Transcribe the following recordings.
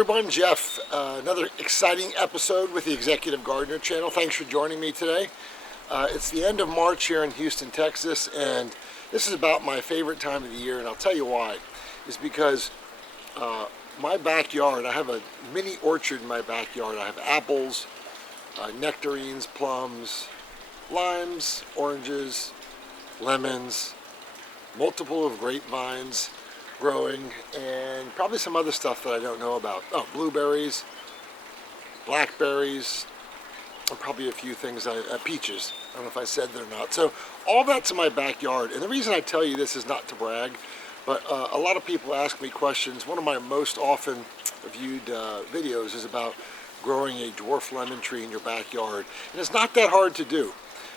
everyone, Jeff. Another exciting episode with the Executive Gardener channel. Thanks for joining me today. It's the end of March here in Houston, Texas, and this is about my favorite time of the year, and I'll tell you why. It's because my backyard, I have a mini orchard in my backyard. I have apples, nectarines, plums, limes, oranges, lemons, multiple of grapevines growing, and probably some other stuff that I don't know about. Oh, blueberries, blackberries, and probably a few things, peaches. I don't know if I said that or not. So all that's in my backyard, and the reason I tell you this is not to brag, but a lot of people ask me questions. One of my most often viewed videos is about growing a dwarf lemon tree in your backyard, and it's not that hard to do.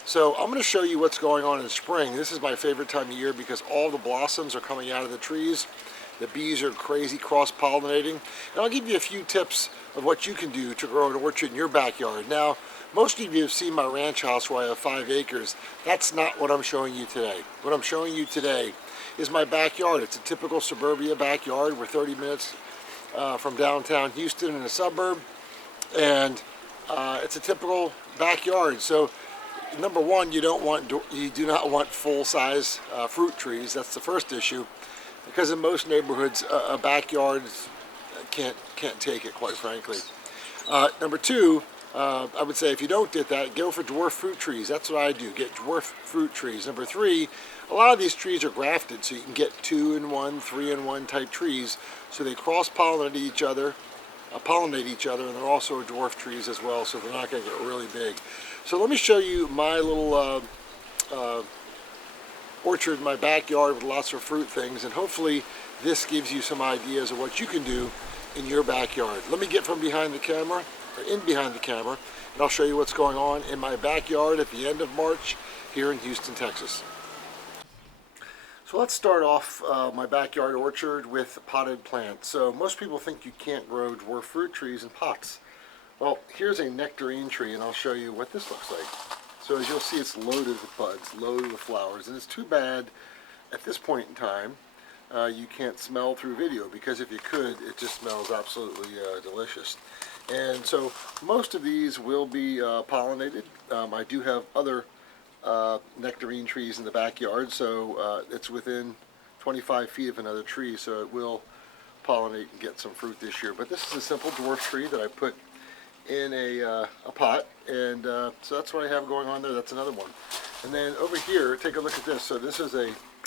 So I'm going to show you what's going on in spring. This is my favorite time of year because all the blossoms are coming out of the trees. The bees are crazy cross-pollinating. And I'll give you a few tips of what you can do to grow an orchard in your backyard. Now, most of you have seen my ranch house where I have 5 acres. That's not what I'm showing you today. What I'm showing you today is my backyard. It's a typical suburbia backyard. We're 30 minutes from downtown Houston in a suburb. And it's a typical backyard. So number one, you do not want full-size fruit trees. That's the first issue, because in most neighborhoods, a backyard can't take it, quite frankly. Number two, I would say if you don't get that, go for dwarf fruit trees. That's what I do. Get dwarf fruit trees. Number three, a lot of these trees are grafted, so you can get 2-in-1, 3-in-1 type trees. So they cross-pollinate each other. And they're also dwarf trees as well, so they're not going to get really big. So let me show you my little orchard in my backyard with lots of fruit things, and hopefully this gives you some ideas of what you can do in your backyard. Let me get from behind the camera, or in behind the camera, and I'll show you what's going on in my backyard at the end of March here in Houston, Texas. So let's start off my backyard orchard with potted plants. So most people think you can't grow dwarf fruit trees in pots. Well, here's a nectarine tree, and I'll show you what this looks like. So as you'll see, it's loaded with buds, loaded with flowers, and it's too bad at this point in time you can't smell through video, because if you could, it just smells absolutely delicious. And so most of these will be pollinated. I do have other nectarine trees in the backyard, so it's within 25 feet of another tree, so it will pollinate and get some fruit this year. But this is a simple dwarf tree that I put in a pot, and so that's what I have going on there. That's another one. And then over here, take a look at this. So this is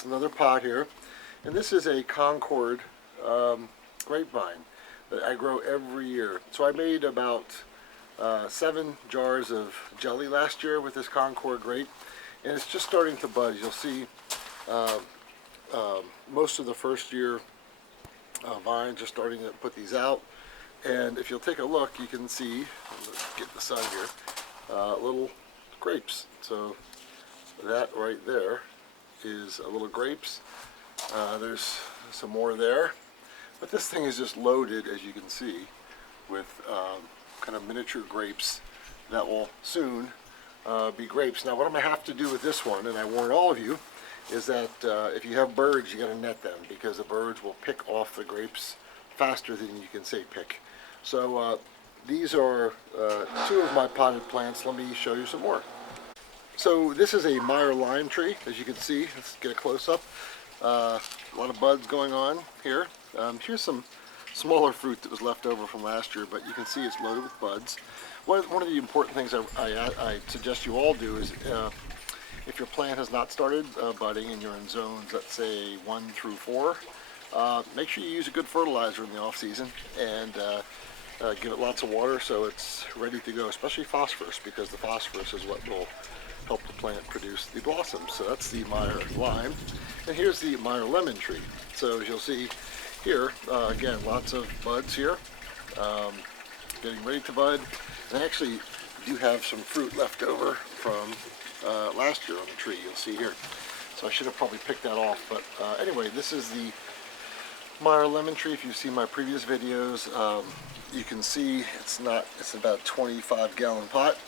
another pot here, and this is a Concord grapevine that I grow every year. So I made about 7 jars of jelly last year with this Concord grape, and it's just starting to bud. You'll see most of the first year vines are starting to put these out. And if you'll take a look, you can see, let's get the sun here, little grapes. So that right there is a little grapes. There's some more there. But this thing is just loaded, as you can see, with kind of miniature grapes that will soon be grapes. Now what I'm going to have to do with this one, and I warn all of you, is that if you have birds, you got to net them, because the birds will pick off the grapes faster than you can say pick. So these are 2 of my potted plants. Let me show you some more. So this is a Meyer lime tree, as you can see. Let's get a close-up. A lot of buds going on here. Here's some smaller fruit that was left over from last year, but you can see it's loaded with buds. One of the important things I suggest you all do is if your plant has not started budding and you're in zones, let's say 1 through 4, make sure you use a good fertilizer in the off season, and give it lots of water so it's ready to go, especially phosphorus, because the phosphorus is what will help the plant produce the blossoms. So that's the Meyer lime, and here's the Meyer lemon tree. So as you'll see here, again, lots of buds here, getting ready to bud, and I actually do have some fruit left over from last year on the tree, you'll see here. So I should have probably picked that off, but anyway, this is the Meyer lemon tree. If you've seen my previous videos, you can see it's about a 25-gallon pot,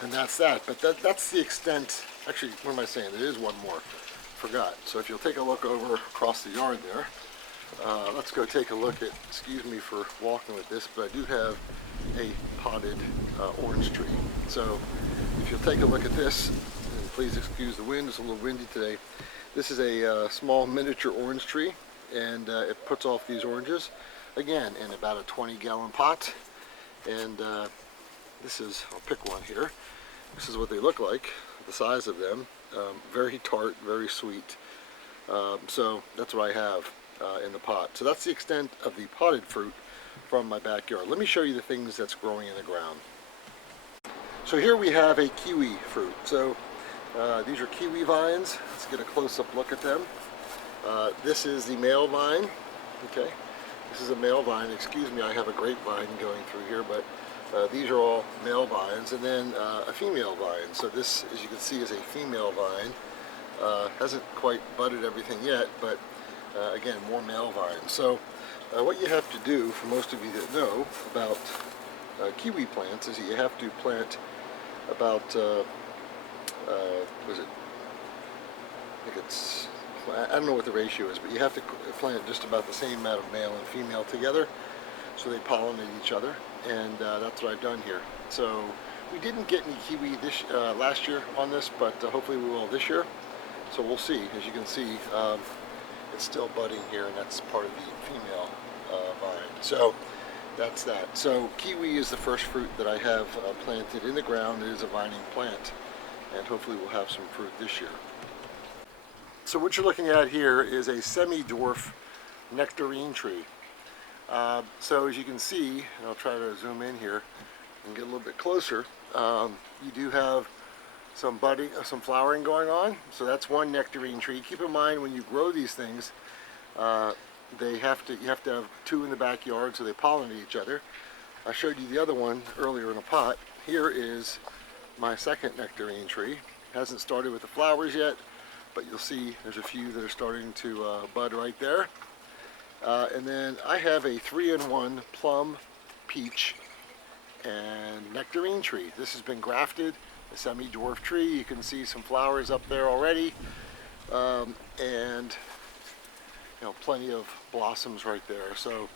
and that's that. But that's the extent. Actually, what am I saying? There is one more. Forgot. So if you'll take a look over across the yard there, let's go take a look at, excuse me for walking with this, but I do have a potted orange tree. So if you'll take a look at this, and please excuse the wind, it's a little windy today. This is a small miniature orange tree, and it puts off these oranges, again, in about a 20-gallon pot. And this is, I'll pick one here. This is what they look like, the size of them. Very tart, very sweet. So that's what I have in the pot. So that's the extent of the potted fruit from my backyard. Let me show you the things that's growing in the ground. So here we have a kiwi fruit. So these are kiwi vines. Let's get a close-up look at them. This is the male vine. Okay, this is a male vine. Excuse me, I have a grapevine going through here, but these are all male vines, and then a female vine. So this, as you can see, is a female vine. Hasn't quite budded everything yet, but again, more male vines. So what you have to do, for most of you that know about kiwi plants, is that you have to plant about, what is it? I think it's, I don't know what the ratio is, but you have to plant just about the same amount of male and female together so they pollinate each other, and that's what I've done here. So we didn't get any kiwi this last year on this, but hopefully we will this year. So we'll see. As you can see, it's still budding here, and that's part of the female vine. So that's that. So kiwi is the first fruit that I have planted in the ground. It is a vining plant, and hopefully we'll have some fruit this year. So what you're looking at here is a semi-dwarf nectarine tree. So as you can see, and I'll try to zoom in here and get a little bit closer, you do have some budding, some flowering going on. So that's one nectarine tree. Keep in mind, when you grow these things, you have to have two in the backyard so they pollinate each other. I showed you the other one earlier in a pot. Here is my second nectarine tree. Hasn't started with the flowers yet, but you'll see there's a few that are starting to bud right there. And then I have a 3-in-1 plum, peach, and nectarine tree. This has been grafted, a semi-dwarf tree. You can see some flowers up there already, and plenty of blossoms right there. So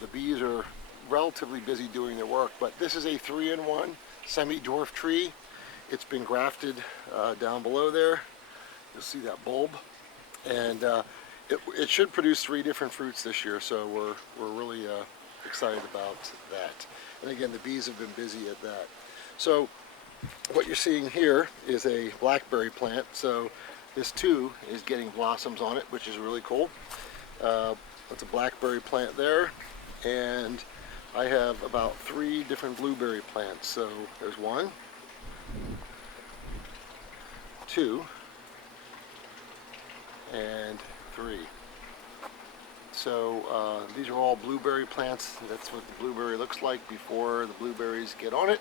the bees are relatively busy doing their work, but this is a 3-in-1 semi-dwarf tree. It's been grafted down below there. You'll see that bulb, and it should produce 3 different fruits this year, so we're really excited about that. And again, the bees have been busy at that. So what you're seeing here is a blackberry plant. So this too is getting blossoms on it, which is really cool. That's a blackberry plant there, and I have about 3 different blueberry plants. So there's 1, 2, and 3. So these are all blueberry plants. That's what the blueberry looks like before the blueberries get on it.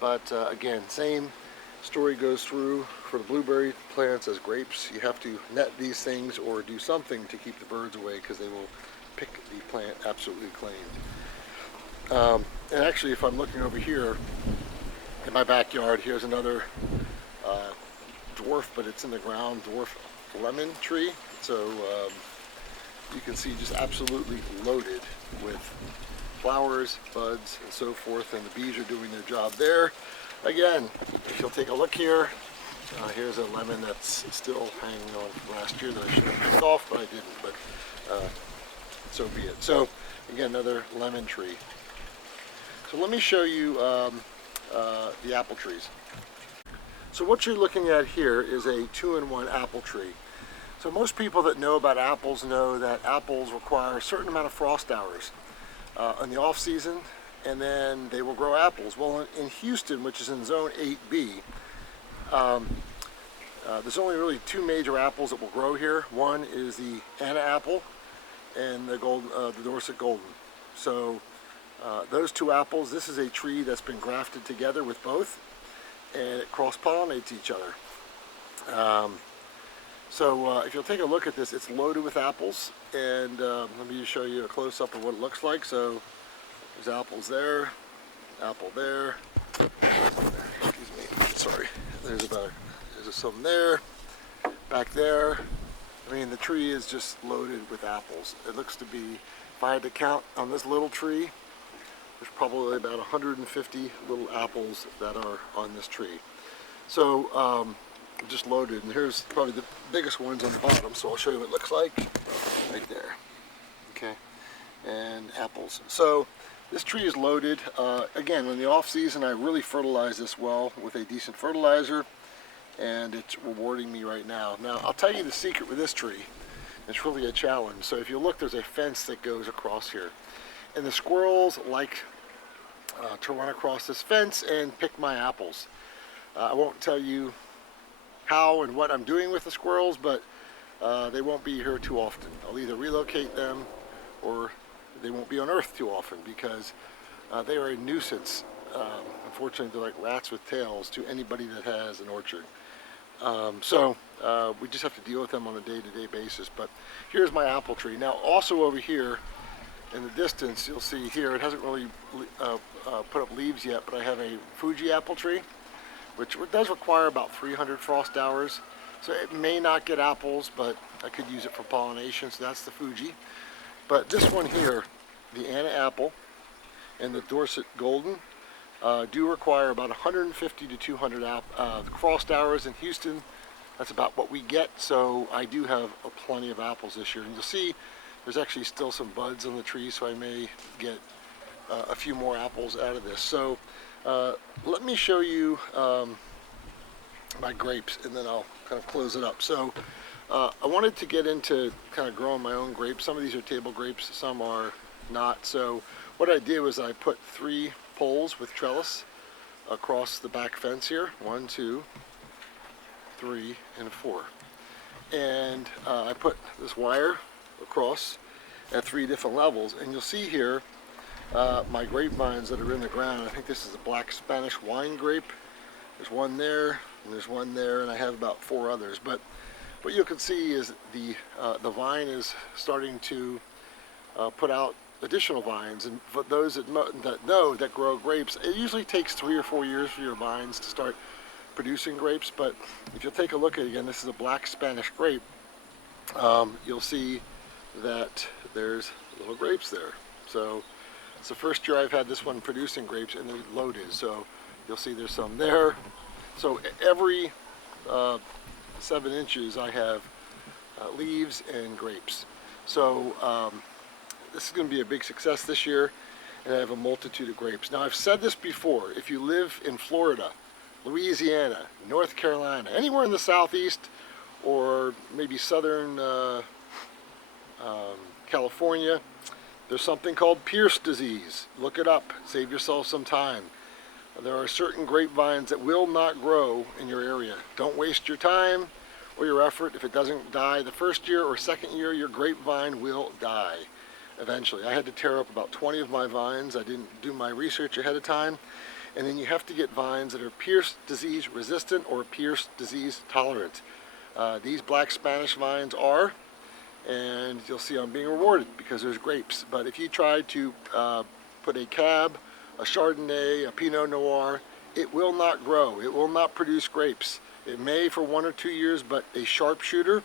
But again, same story goes through for the blueberry plants as grapes. You have to net these things or do something to keep the birds away, because they will pick the plant absolutely clean. And actually, if I'm looking over here in my backyard, here's another dwarf, but it's in the ground, dwarf lemon tree. So you can see just absolutely loaded with flowers, buds, and so forth, and the bees are doing their job there. Again, if you'll take a look here, here's a lemon that's still hanging on from last year that I should have picked off, but I didn't, but so be it. So again, another lemon tree. So let me show you the apple trees. So what you're looking at here is a 2-in-1 apple tree. So most people that know about apples know that apples require a certain amount of frost hours in the off season, and then they will grow apples. Well, in Houston, which is in zone 8B, there's only really 2 major apples that will grow here. One is the Anna apple and the Dorset golden. So those 2 apples, this is a tree that's been grafted together with both, and it cross-pollinates each other. So if you'll take a look at this, it's loaded with apples, and let me just show you a close-up of what it looks like. So there's apples there, apple there, excuse me, sorry, there's some there, back there, I mean, the tree is just loaded with apples. It looks to be, if I had to count on this little tree, there's probably about 150 little apples that are on this tree. So just loaded, and here's probably the biggest ones on the bottom, so I'll show you what it looks like right there. Okay, and apples. So this tree is loaded. Again, in the off season, I really fertilize this well with a decent fertilizer, and it's rewarding me right now. Now, I'll tell you the secret with this tree. It's really a challenge. So if you look, there's a fence that goes across here, and the squirrels like to run across this fence and pick my apples. I won't tell you how and what I'm doing with the squirrels, but they won't be here too often. I'll either relocate them or they won't be on Earth too often, because they are a nuisance. Unfortunately, they're like rats with tails to anybody that has an orchard. So we just have to deal with them on a day-to-day basis. But here's my apple tree. Now, also over here in the distance, you'll see here, it hasn't really put up leaves yet, but I have a Fuji apple tree, which does require about 300 frost hours. So it may not get apples, but I could use it for pollination, so that's the Fuji. But this one here, the Anna apple and the Dorset golden, do require about 150 to 200 frost hours in Houston. That's about what we get, so I do have plenty of apples this year. And you'll see there's actually still some buds on the tree, so I may get a few more apples out of this. So let me show you my grapes, and then I'll kind of close it up. So I wanted to get into kind of growing my own grapes. Some of these are table grapes, some are not. So what I did was I put 3 poles with trellis across the back fence here. 1, 2, 3, and 4. And I put this wire across at 3 different levels. And you'll see here my grapevines that are in the ground. I think this is a black Spanish wine grape. There's one there, and there's one there, and I have about 4 others. But what you can see is the vine is starting to put out additional vines. And for those that grow grapes, it usually takes 3 or 4 years for your vines to start producing grapes. But if you'll take a look at it again, this is a black Spanish grape. You'll see that there's little grapes there. So it's the first year I've had this one producing grapes, and they're loaded. So you'll see there's some there. So every 7 inches I have leaves and grapes. So this is going to be a big success this year, and I have a multitude of grapes. Now, I've said this before, if you live in Florida, Louisiana, North Carolina, anywhere in the southeast, or maybe southern California, there's something called Pierce disease. Look it up, save yourself some time. There are certain grapevines that will not grow in your area. Don't waste your time or your effort. If it doesn't die the first year or second year, your grapevine will die eventually. I had to tear up about 20 of my vines. I didn't do my research ahead of time. And then you have to get vines that are Pierce disease resistant or Pierce disease tolerant. These black Spanish vines are, and you'll see I'm being rewarded because there's grapes. But if you try to put a Cab, a Chardonnay, a Pinot Noir, it will not grow. It will not produce grapes. It may for 1 or 2 years, but a sharpshooter,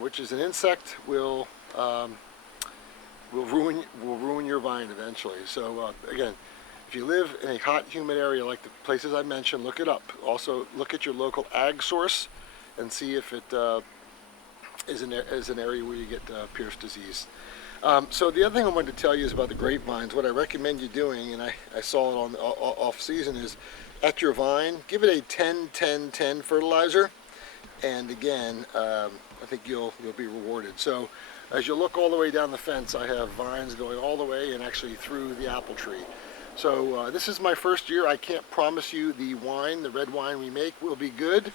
which is an insect, will ruin your vine eventually. So again, if you live in a hot, humid area like the places I mentioned, look it up. Also, look at your local ag source and see if it is an area where you get Pierce disease. So the other thing I wanted to tell you is about the grapevines. What I recommend you doing, and I saw it on the off season, is at your vine, give it a 10-10-10 fertilizer, and again, I think you'll be rewarded. So as you look all the way down the fence, I have vines going all the way and actually through the apple tree. So this is my first year. I can't promise you the red wine we make will be good,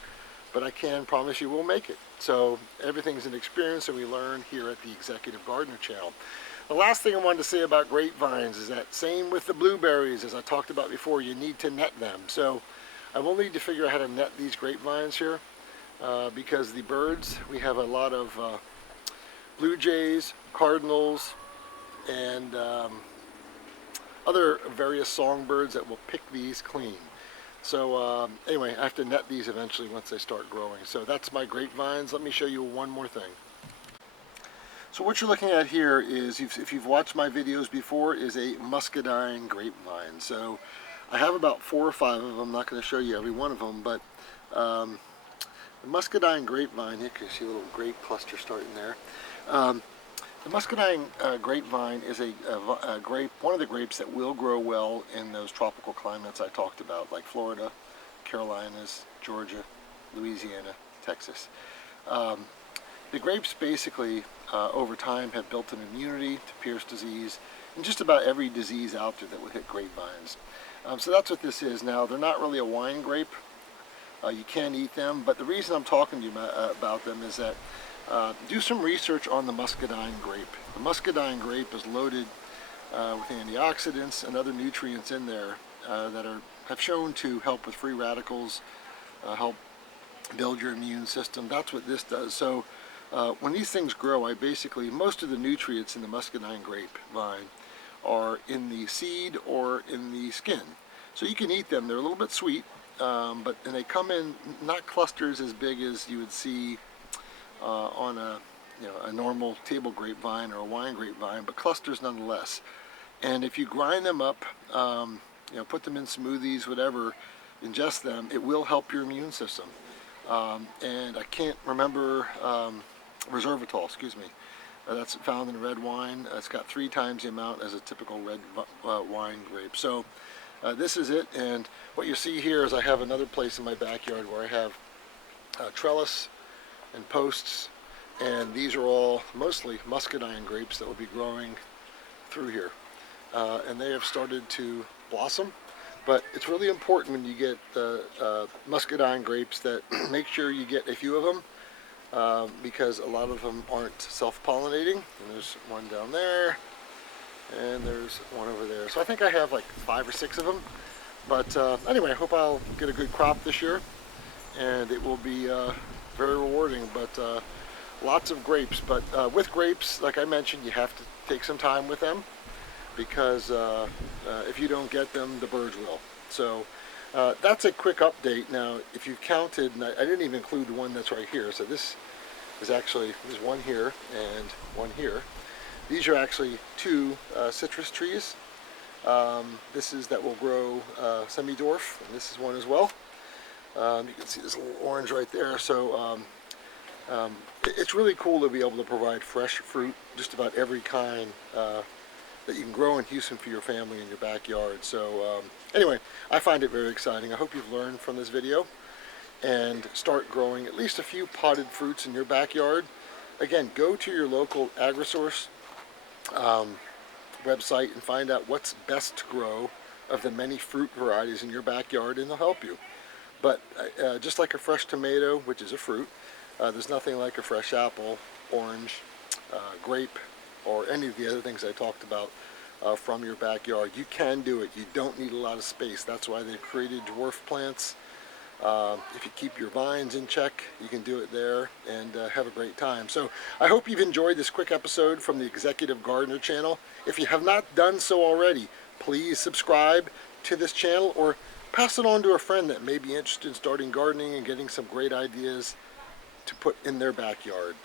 but I can promise you we'll make it. So everything's an experience, and we learn here at the Executive Gardener channel. The last thing I wanted to say about grapevines is that same with the blueberries, as I talked about before, you need to net them. So I will need to figure out how to net these grapevines here because the birds, we have a lot of blue jays, cardinals, and other various songbirds that will pick these clean. So anyway, I have to net these eventually once they start growing. So that's my grapevines. Let me show you one more thing. So what you're looking at here is, if you've watched my videos before, is a Muscadine grapevine. So I have about 4 or 5 of them. I'm not going to show you every one of them, but the Muscadine grapevine, here you can see a little grape cluster starting there. The Muscadine grapevine is a grape, one of the grapes that will grow well in those tropical climates I talked about, like Florida, Carolinas, Georgia, Louisiana, Texas. The grapes basically, over time, have built an immunity to Pierce disease and just about every disease out there that would hit grapevines. So that's what this is. Now, they're not really a wine grape. You can eat them, but the reason I'm talking to you about them is that do some research on the Muscadine grape. The Muscadine grape is loaded with antioxidants and other nutrients in there that have shown to help with free radicals, help build your immune system. That's what this does. So when these things grow, most of the nutrients in the Muscadine grapevine are in the seed or in the skin. So you can eat them. They're a little bit sweet, and they come in not clusters as big as you would see on a normal table grapevine or a wine grapevine, but clusters nonetheless. And if you grind them up, put them in smoothies, whatever, ingest them, it will help your immune system. And I can't remember, resveratrol, excuse me. That's found in red wine. It's got 3 times the amount as a typical red wine grape. So this is it. And what you see here is I have another place in my backyard where I have trellis and posts, and these are all mostly Muscadine grapes that will be growing through here. And they have started to blossom. But it's really important when you get Muscadine grapes that make sure you get a few of them, because a lot of them aren't self-pollinating. And there's one down there, and there's one over there. So I think I have like 5 or 6 of them. But anyway, I hope I'll get a good crop this year, and it will be very rewarding. But lots of grapes. But with grapes, like I mentioned, you have to take some time with them, because if you don't get them, the birds will. So that's a quick update. Now, if you've counted, and I didn't even include the one that's right here. So this is actually, there's one here and one here. These are actually 2 citrus trees. This is that will grow semi-dwarf, and this is one as well. You can see this little orange right there. So it's really cool to be able to provide fresh fruit, just about every kind that you can grow in Houston for your family in your backyard. So anyway, I find it very exciting. I hope you've learned from this video and start growing at least a few potted fruits in your backyard. Again, go to your local AgriSource website and find out what's best to grow of the many fruit varieties in your backyard, and they'll help you. But just like a fresh tomato, which is a fruit, there's nothing like a fresh apple, orange, grape, or any of the other things I talked about from your backyard. You can do it. You don't need a lot of space. That's why they've created dwarf plants. If you keep your vines in check, you can do it there and have a great time. So I hope you've enjoyed this quick episode from the Executive Gardener channel. If you have not done so already, please subscribe to this channel or pass it on to a friend that may be interested in starting gardening and getting some great ideas to put in their backyard.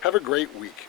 Have a great week.